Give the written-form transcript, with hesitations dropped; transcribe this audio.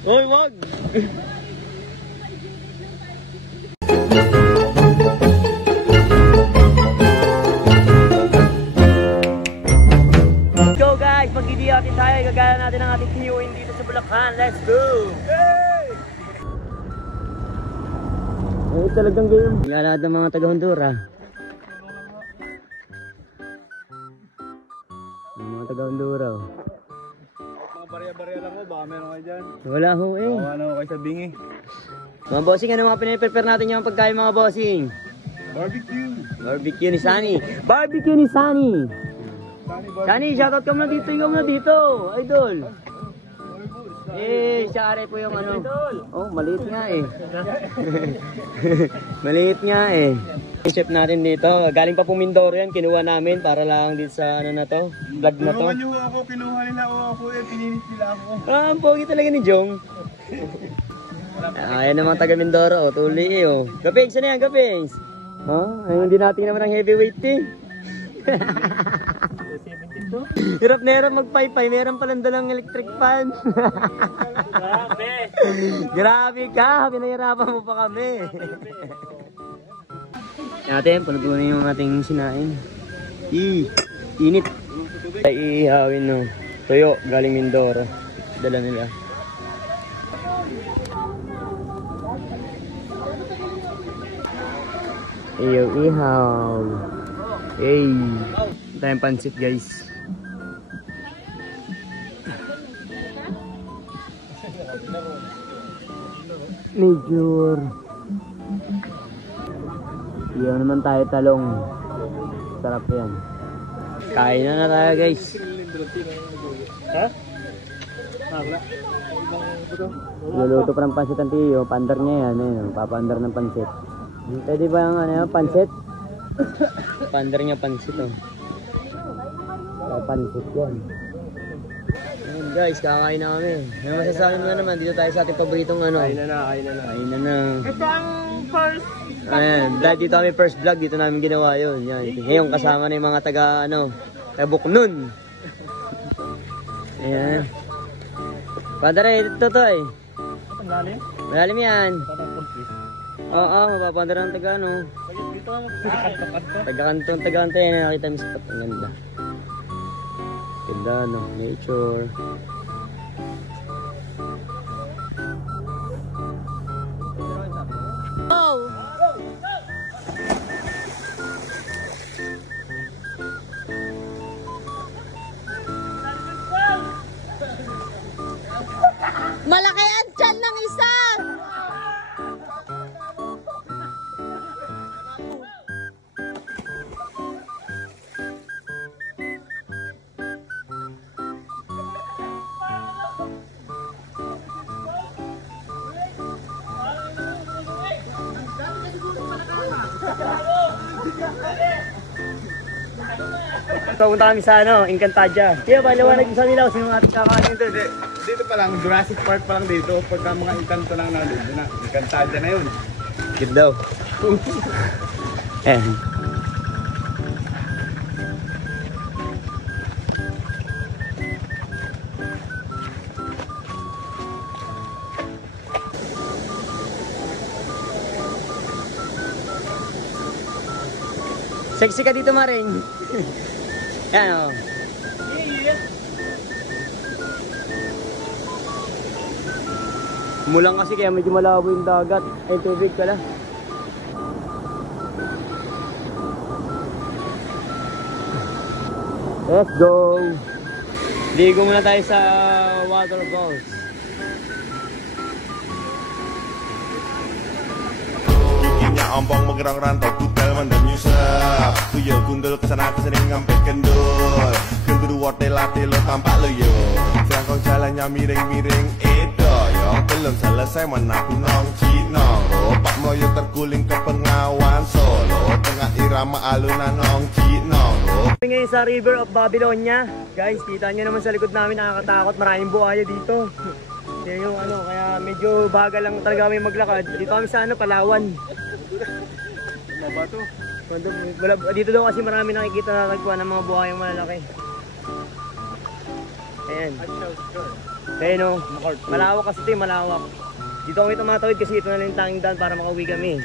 Hoy, wag! Let's go guys! Mag-idiyatin tayo. Gagala natin ang ating tiyuin dito sa Bulacan. Let's go! Hey! Ay, talagang game. Gagala ng mga taga-Honduras. Mga taga-Honduras. Mga barya-barya lang ko, baka meron kayo dyan. Wala ho eh. Ano kayo sa bingi? Mga bossing, ano mga pinaprepare natin yung pagkain mga bossing? Barbecue! Barbecue ni Sunny. Barbecue ni Sunny. Sunny, shoutout ka muna dito. Ikaw muna dito. Idol. Eh, siya are po yung ano. Oh, maliit nga eh. Maliit nga eh. Chef natin dito. Galing pa po Mindoro yan. Kinuha namin para lang dito sa ano na to. Vlog na to. Kinuha nyo ako, kinuha nila ako eh. Pininit nila ako. Ah, ang pogi talaga ni Jong. Ayan naman taga Mindoro. Oh, tuli eh oh. Gapings, ano yan? Gapings? Oh, ay, hindi natin naman ang heavyweight eh. Hirap na hirap magpaypay. Meron palang dalang electric fan. Grabe. Grabe ka. Pinahirapan mo pa kami. Natin, palutunin yung ating sinain. Init. Ay ihawin no. Tuyo, galing Mindoro. Dala nila. Iyo, ihaw. Hey. Tayong pansit guys. Major. Iyaw naman tayo talong. Sarap yan. Kain na tayo guys. Ha? Luluto pa ng pansit ang tiyo. Pandar niya yan. Ayun, papandar ng pansit. Pwede ba yung ano, pansit? Pandar niya pansit oh. Pansit yan. Ayan guys, kakain na kami. Ano masasabi mo naman, dito tayo sa ating paboritong ano. Kain na. Kain na. Ito ang first. Ayan, dahil dito kami first vlog, dito namin ginawa yun. Yan. Ngayon kasama na yung mga taga Buknun. Ayan. Padre, ito to eh. Malalim? Malalim yan. Oo, mapapandar ang taga ano. Dito ang kanto-kanto. Taga-kanto yan, nakita mo spot. Ang ganda. Ganda no, nature. Oh! Malaki ang tiyan ng isa! Pupunta kami sa ano, Encantadia. Kaya ba, liwanag sa nila kasi mga kakain ito. Dito pa lang, Jurassic Park pa lang dito. Pagka mga Encanto lang na dito na. Encantadia na yun. Good daw. Eh. Sexy ka dito, Maring. Yan o. Mulang kasi kaya medyo malabo yung dagat. Ay, tubig pala. Let's go. Ligo muna tayo sa waterfalls. Ambang magerang-rantau kutel mandamnya sah Kuya gundul kesana kesini ngampet kendul Kendul wortel latte lo tampak lo yo Serangkong jalannya miring-miring edo yo Belum selesai mana pinong cinong Pak moyo terguling ke Pengawan Solo Tengah irama alunan nong cinong Ngayon sa River of Babylonia. Guys, kita nyo naman sa likod namin, nakakatakot. Maraming buhaya dito. Yan yung ano, kaya medyo bagal lang talaga kami maglakad. Dito kami sa ano, Palawan. Mabato. Dito daw kasi marami nakikita na tagpuan ng mga buhayang malalaki. Ayan. Ayan o. Malawak kasi ito, malawak. Dito kami tumatawid kasi ito na lang yung tanging daan para makauwi kami.